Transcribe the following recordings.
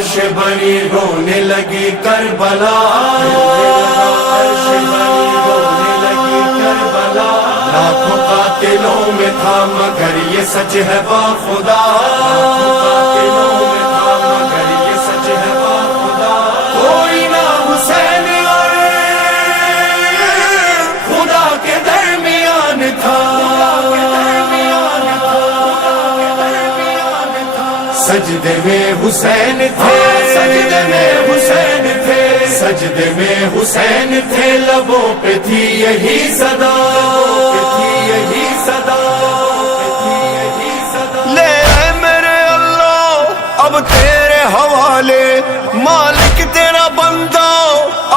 عرش بری رونے لگی کربلا، عرش بری رونے لگی کربلا، لاکھوں قاتلوں میں تھا مگر یہ سچ ہے با خدا، لاکھوں قاتلوں میں تھا مگر یہ سچ ہے با خدا، کوئی نہ حسین اور خدا کے درمیان تھا، سجدے میں حسین تھے، سجدے میں حسین تھے، سجدے میں حسین تھے، لبوں پہ تھی یہی صدا، تھی یہی صدا، تھی یہی صدا، لے اے میرے اللہ اب تیرے حوالے، مالک تیرا بندہ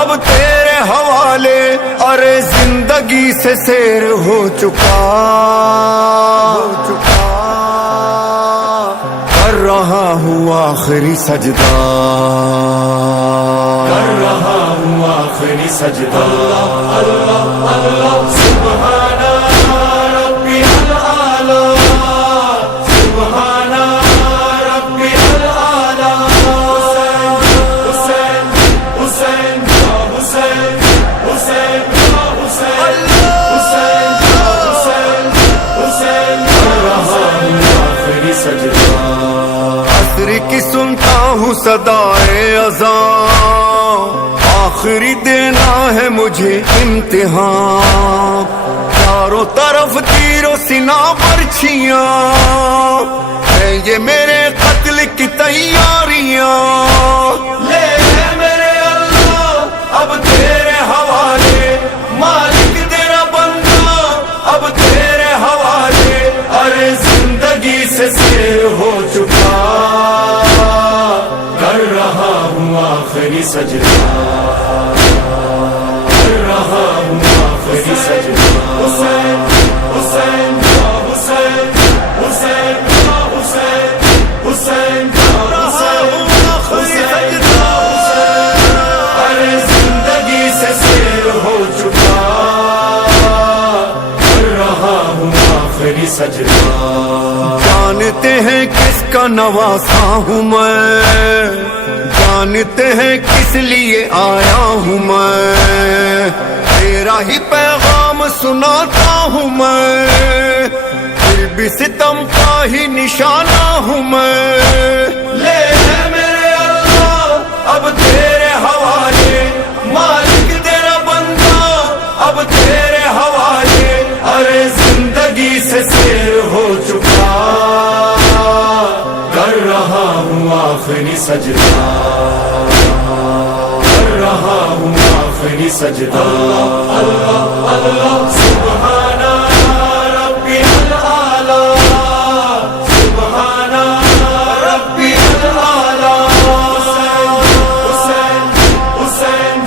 اب تیرے حوالے، ارے زندگی سے سیر ہو چکا، کر رہا ہوں آخری سجدہ، کر رہا ہوں آخری سجدہ، اللہ اللہ سبحان ربی العالی، سبحان ربی العالی، حسین حسین حسین حسین حسین حسین حسین حسین، کر رہا ہوں آخری سجدہ، عصر کی سنتا ہوں صدائے اذان، آخری دینا ہے مجھے امتحان، چاروں طرف تیروں سنا برچھیاں، ہے یہ میرے قتل کی تیاریاں، لے میرے اللہ اب تیرے حوالے، مالک تیرا بندہ اب تیرے حوالے، ارے زندگی سے سیر ہو چکا، کر رہا ہوں آخری سجدہ، کر رہا ہوں آخری سجدہ، حسین حسین حسین حسین حسین حسین حسین، ارے زندگی سے سیر ہو چکا، کر رہا ہوں آخری سجدہ، جانتے ہیں کس کا نواسا ہوں میں، جانتے ہیں کس لیے آیا ہوں میں، تیرا ہی پیغام سناتا ہوں میں، پھر بھی ستم کا ہی نشانہ ہوں میں، لے میرے اللہ اب تیرے حوالے، مالک تیرا بندہ اب تیرے حوالے، ارے زندگی سے سیر ہو چکا، کر رہا ہوں آخری سجدہ، کر رہا ہوں آخری سجدہ، اللہ اللہ سبحان ربی العالی، سبحان ربی العالی، حسین حسین حسین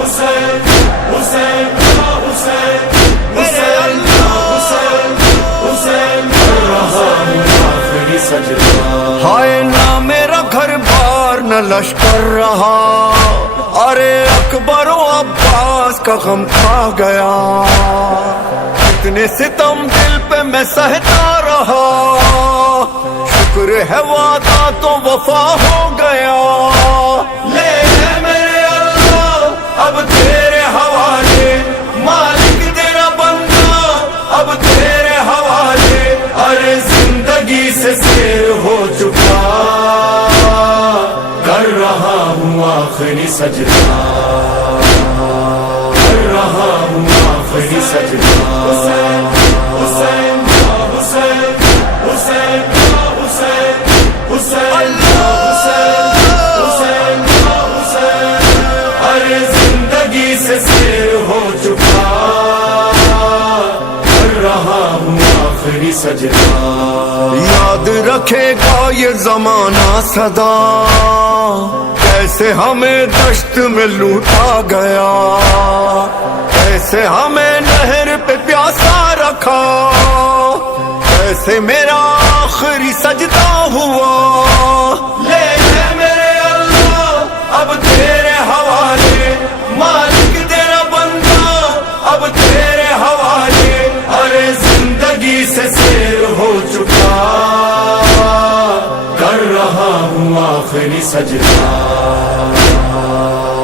حسین حسین حسین حسین حسین، کر رہا ہوں آخری سجدہ، ہائے نہ میرا گھر بار نہ لشکر رہا، ارے اکبر و عباس کا غم کھا گیا، اتنے ستم دل پہ میں سہتا رہا، شکر ہے وعدہ تو وفا ہو گیا، لے میرے اللہ اب تیرے حوالے، مالک تیرا بندہ اب تیرے حوالے، ارے زندگی سے سیر ہو چکا، کر رہا ہوں آخری سجدہ، کر رہا ہوں آخری سجدہ، حسین حسین حسین حسین حسین حسین حسین حسین، ارے زندگی سے سیر ہو چکا، کر رہا ہوں آخری سجدہ، یاد رکھے گا یہ زمانہ صدا، کیسے ہمیں دشت میں لوٹا گیا، کیسے ہمیں نہر پہ پیاسا رکھا، کیسے میرا آخری سجدہ ہوا، لے میرے اللہ اب تیرے حوالے، مالک تیرا بندہ اب تیرے حوالے، ارے زندگی سے سیر ہو چکا، کر رہا ہوں آخری سجدہ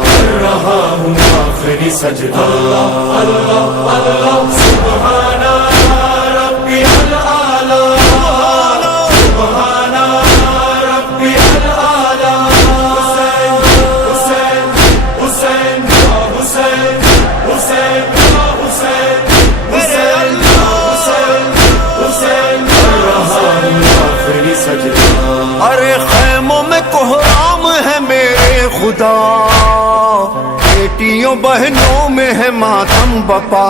کر رہا ہوں آخری سجدہ اللہ اللہ سبحان ربی الاعلی سبحان ربی الاعلی حسین حسین حسین حسین حسین حسین حسین حسین کر رہا ہوں آخری سجدہ ارے خیموں میں کوہرام ہے میرے خدا، بیٹیوں بہنوں میں ہے ماتم بپا،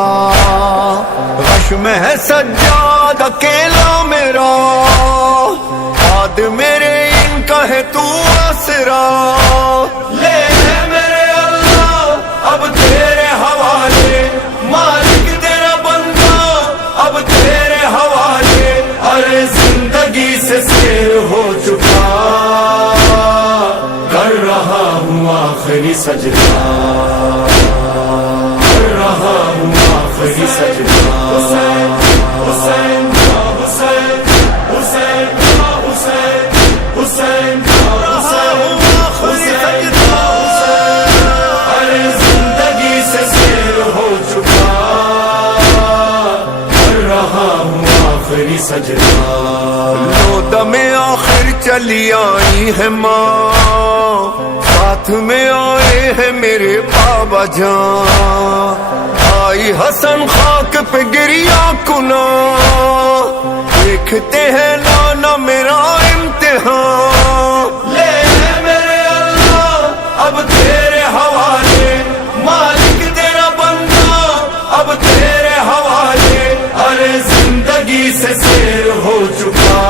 غش میں ہے سجاد اکیلا میرا، یاد میرے ان کا ہے تو آسرا، لے میرے اللہ اب تیرے حوالے، مالک تیرا بندہ اب تیرے حوالے، ارے زندگی سے سیر ہو چکا، کر رہا ہوں آخری سجدہ کر رہا ہوں آخری سجدہ حسین حسین حسین حسین حسین حسین ارے زندگی سے سیر ہو چکا، کر رہا ہوں آخری سجدہ لو دم آخر چلی آئی ہے ماں، ساتھ میں آئے ہیں میرے بابا جان، آئی حسن خاک پہ گریا کنا، دیکھتے ہیں لانا میرا امتحان، لے میرے اللہ اب تیرے حوالے، مالک تیرا بندہ اب تیرے حوالے، ارے زندگی سے سیر ہو چکا،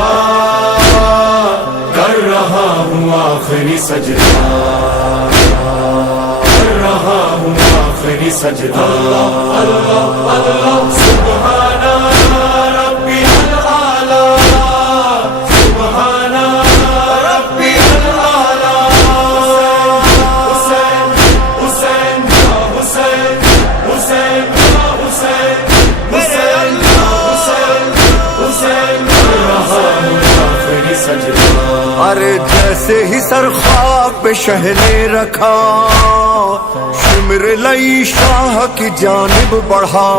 کر رہا ہوں آخری سجدہ کر رہا ہوں آخری سجدہ اللہ اللہ سبحان ربی الاعلی سبحان ربی الاعلی حسین حسین حسین حسین حسین حسین حسین حسین کر رہا ہوں آخری سجدہ ارے جیسے ہی سر خاک پہ شہ نے رکھا، شمر لئی شاہ کی جانب بڑھا،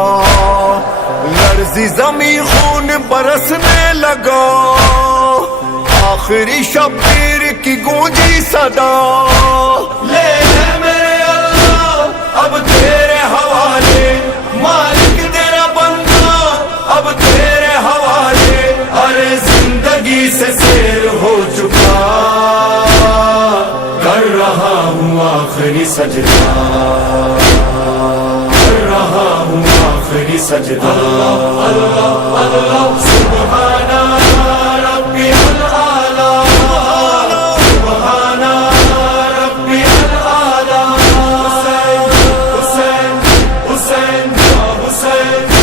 لرزی زمین خون برسنے لگا، آخری شبیر کی گونجی صدا، لے میرے اللہ اب تیرے حوالے، مالک تیرا بندہ اب تیرے حوالے، ارے زندگی سے سیر ہو چکا، کر رہا ہوں آخری سجدہ کر رہا ہوں آخری سجدہ اللہ اللہ سبحان ربی الاعلی سبحان ربی الاعلی حسین حسین حسین حسین